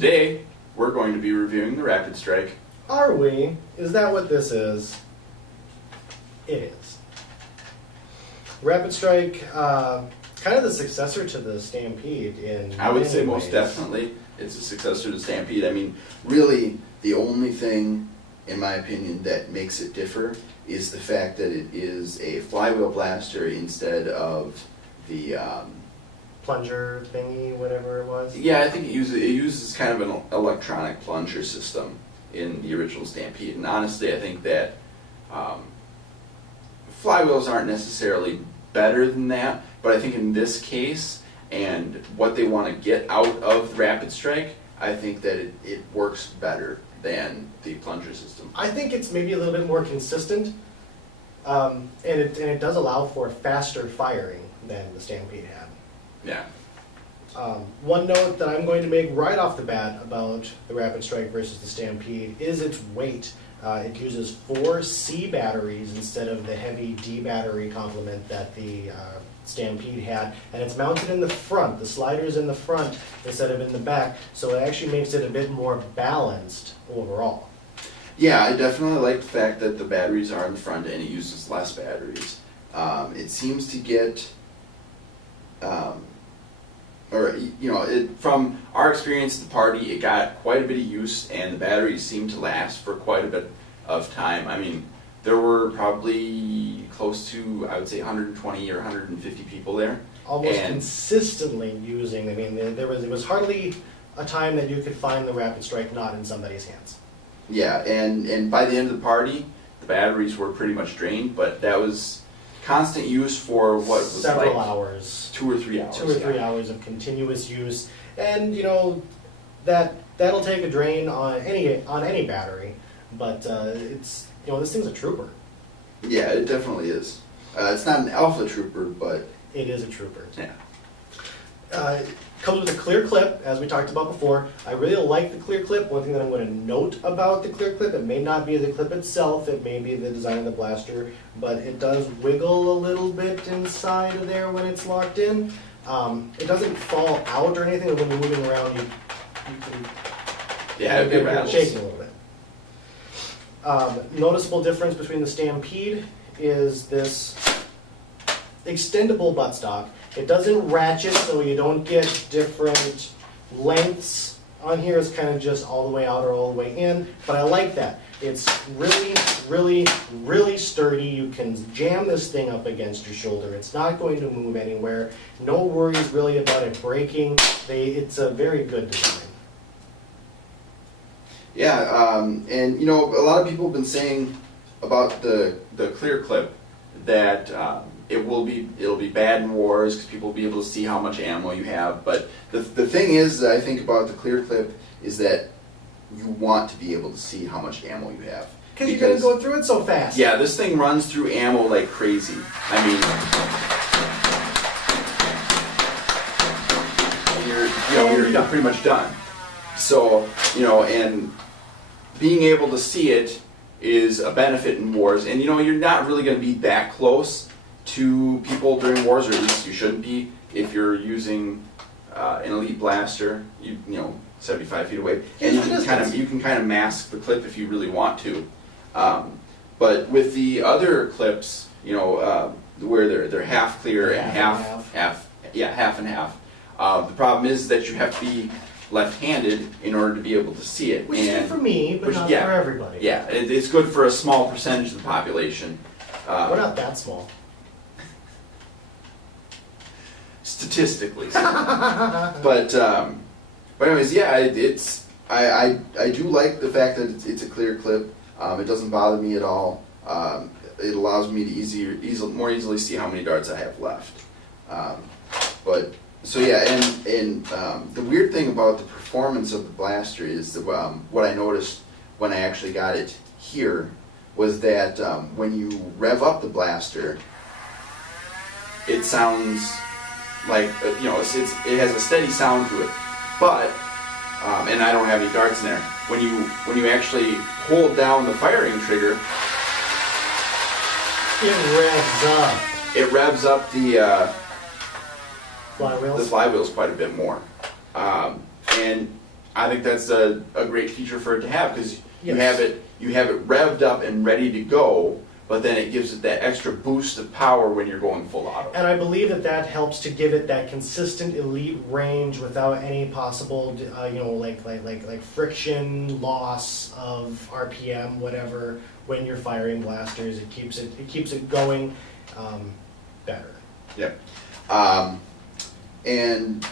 Today, we're going to be reviewing the Rapidstrike. Are we? Is that what this is? It is. Rapidstrike, kind of the successor to the Stampede in I would many say most ways. definitely it's a successor to Stampede. I mean, really, the only thing, in my opinion, that makes it differ is the fact that it is a flywheel blaster instead of the Plunger thingy, whatever it was. yeah, I think it uses kind of an electronic plunger system in the original Stampede. And honestly, I think that flywheels aren't necessarily better than that, but I think in this case and what they want to get out of the Rapidstrike, I think that it works better than the plunger system. I think it's maybe a little bit more consistent, and it does allow for faster firing than the Stampede had. Yeah. One note that I'm going to make right off the bat about the Rapidstrike versus the Stampede is its weight. It uses 4 C batteries instead of the heavy D battery complement that the Stampede had, and it's mounted in the front. The slider's in the front instead of in the back, so it actually makes it a bit more balanced overall. Yeah, I definitely like the fact that the batteries are in the front and it uses less batteries. It seems to get, from our experience at the party, it got quite a bit of use and the batteries seemed to last for quite a bit of time. I mean, there were probably close to, I would say, 120 or 150 people there. Almost And- consistently using. I mean, there was hardly a time that you could find the Rapidstrike not in somebody's hands. Yeah, and by the end of the party, the batteries were pretty much drained, but that was constant use for what was Several like hours. 2 or 3 hours. 2 or 3 yeah. hours of continuous use, and that'll take a drain on any battery, but it's this thing's a trooper. Yeah, it definitely is. It's not an alpha trooper, but It is a trooper. yeah. Comes with a clear clip, as we talked about before. I really like the clear clip. One thing that I'm going to note about the clear clip, it may not be the clip itself, it may be the design of the blaster, but it does wiggle a little bit inside of there when it's locked in. It doesn't fall out or anything, but when you're moving around, you can Yeah, it rattles. shaking a little bit. Noticeable difference between the Stampede is this extendable buttstock. It doesn't ratchet, so you don't get different lengths on here. It's kind of just all the way out or all the way in, but I like that. It's really, really, really sturdy. You can jam this thing up against your shoulder. It's not going to move anywhere. No worries really about it breaking. It's a very good design. Yeah, and a lot of people have been saying about the clear clip that it'll be bad in wars because people will be able to see how much ammo you have. But the thing is that I think about the clear clip is that you want to be able to see how much ammo you have. Because you're going to go through it so fast. Yeah, this thing runs through ammo like crazy. I mean, you're pretty much done. So, and being able to see it is a benefit in wars. And you're not really going to be that close to people during wars, or at least you shouldn't be if you're using an elite blaster. 75 feet away, and you can kind of mask the clip if you really want to. But with the other clips, where they're half clear and half and half. The problem is that you have to be left-handed in order to be able to see it. Which is good for me, but not for everybody. Yeah, it's good for a small percentage of the population. We're not that small. Statistically. But anyways, yeah, I do like the fact that it's a clear clip. It doesn't bother me at all. It allows me to more easily see how many darts I have left. So yeah, and the weird thing about the performance of the blaster is that, what I noticed when I actually got it here was that when you rev up the blaster, it sounds like it has a steady sound to it. But and I don't have any darts in there. When you actually hold down the firing trigger, it revs up the flywheels. The flywheels quite a bit more. And I think that's a great feature for it to have, because you Yes. have it revved up and ready to go, but then it gives it that extra boost of power when you're going full auto. And I believe that helps to give it that consistent elite range without any possible, like friction loss of RPM, whatever. When you're firing blasters, it keeps it going better. Yep. And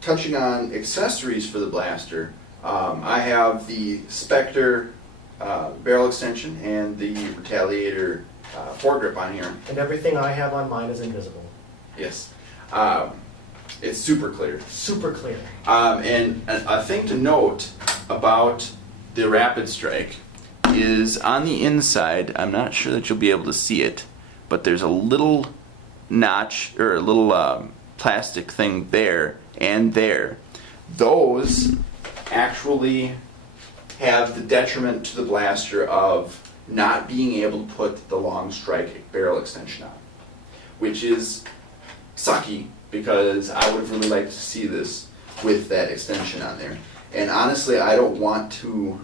touching on accessories for the blaster, I have the Spectre barrel extension and the Retaliator foregrip on here. And everything I have on mine is invisible. Yes. It's super clear. Super clear. And a thing to note about the Rapidstrike is on the inside, I'm not sure that you'll be able to see it, but there's a little notch or a little plastic thing there and there. Those actually have the detriment to the blaster of not being able to put the long strike barrel extension on, which is sucky, because I would have really liked to see this with that extension on there. And honestly, I don't want to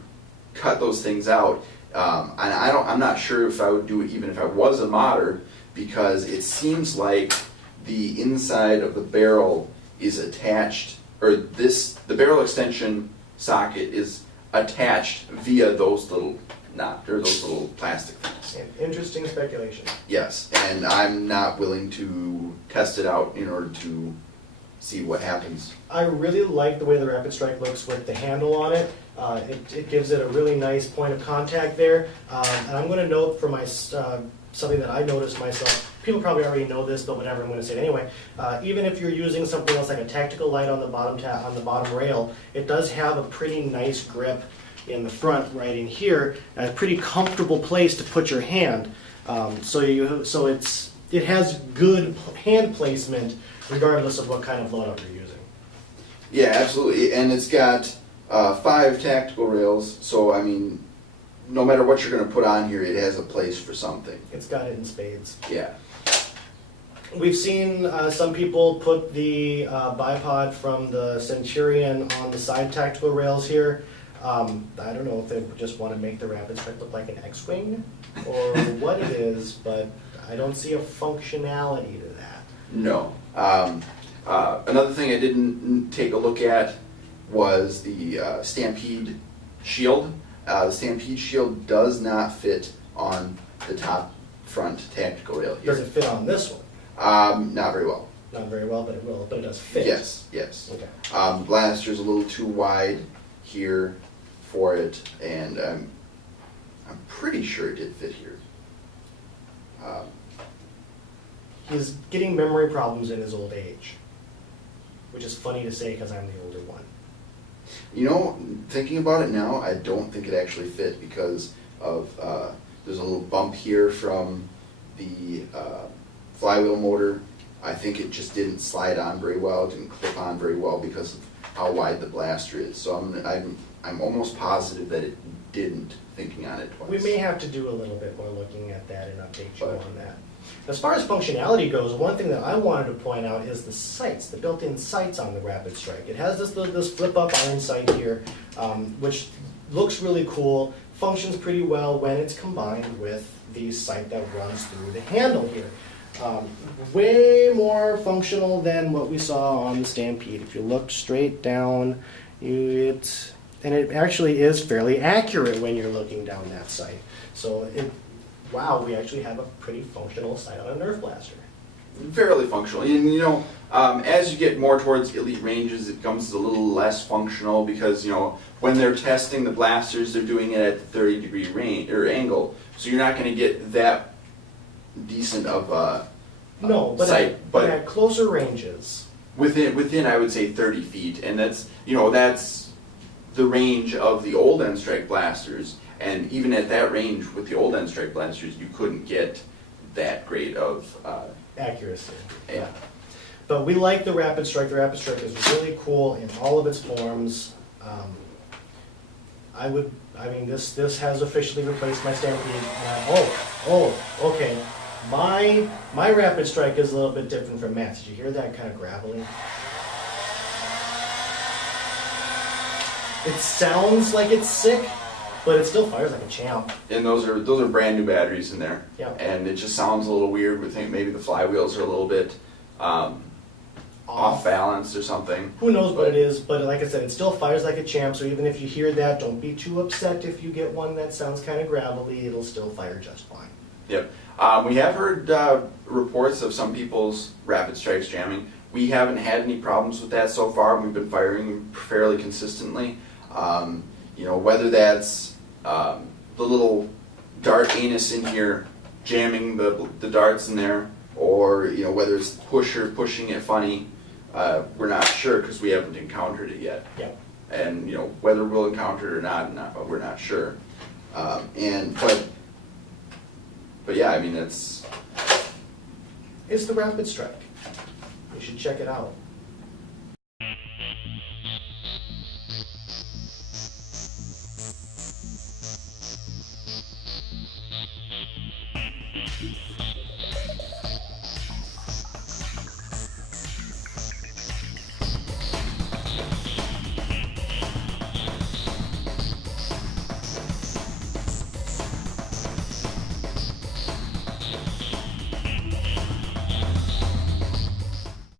cut those things out, and I'm not sure if I would do it even if I was a modder, because it seems like the inside of the barrel is attached, or the barrel extension socket is attached via those little those little plastic things. Interesting speculation. Yes, and I'm not willing to test it out in order to see what happens. I really like the way the Rapidstrike looks with the handle on it. It gives it a really nice point of contact there. And I'm going to note for my something that I noticed myself. People probably already know this, but whatever, I'm going to say it anyway. Even if you're using something else like a tactical light on the bottom rail, it does have a pretty nice grip in the front, right in here, and a pretty comfortable place to put your hand. So it has good hand placement regardless of what kind of loadout you're using. Yeah, absolutely, and it's got 5 tactical rails, so I mean, no matter what you're going to put on here, it has a place for something. It's got it in spades. Yeah. We've seen some people put the bipod from the Centurion on the side tactical rails here. I don't know if they just want to make the Rapidstrike look like an X-Wing or what it is, but I don't see a functionality to that. No. Another thing I didn't take a look at was the Stampede shield. The Stampede shield does not fit on the top front tactical rail here. Does it fit on this one? Not very well. Not very well, but it will. But it does fit. Yes, yes. Okay. Blaster's a little too wide here for it, and I'm pretty sure it did fit here. He's getting memory problems in his old age, which is funny to say because I'm the older one. You know, thinking about it now, I don't think it actually fit because of there's a little bump here from the flywheel motor. I think it just didn't slide on very well, didn't clip on very well because of how wide the blaster is. So I'm almost positive that it didn't, thinking on it twice. We may have to do a little bit more looking at that and update you on that. As far as functionality goes, one thing that I wanted to point out is the sights, the built-in sights on the Rapidstrike. It has this flip-up iron sight here, which looks really cool, functions pretty well when it's combined with the sight that runs through the handle here. Way more functional than what we saw on the Stampede. If you look straight down, and it actually is fairly accurate when you're looking down that sight. So wow, we actually have a pretty functional sight on a Nerf blaster. Fairly functional. And you know, as you get more towards elite ranges, it becomes a little less functional because, you know, when they're testing the blasters, they're doing it at the 30-degree range or angle, so you're not going to get that decent of no, but sight. But at closer ranges, within I would say 30 feet, and that's the range of the old end strike blasters. And even at that range with the old end strike blasters, you couldn't get that great of accuracy. Yeah. But we like the Rapidstrike. The Rapidstrike is really cool in all of its forms. This has officially replaced my Stampede. Okay. My Rapidstrike is a little bit different from Matt's. Did you hear that kind of graveling? It sounds like it's sick, but it still fires like a champ. And those are brand new batteries in there. Yeah. And it just sounds a little weird. We think maybe the flywheels are a little bit off balance or something. Who knows what it is, but like I said, it still fires like a champ, so even if you hear that, don't be too upset if you get one that sounds kind of gravelly, it'll still fire just fine. Yep. We have heard reports of some people's Rapidstrikes jamming. We haven't had any problems with that so far. We've been firing fairly consistently. You know, whether that's the little dart anus in here jamming the darts in there, or you know, whether it's the pusher pushing it funny, we're not sure because we haven't encountered it yet. Yep. And you know, whether we'll encounter it or not, we're not sure. But yeah, I mean, it's It's the Rapidstrike. You should check it out.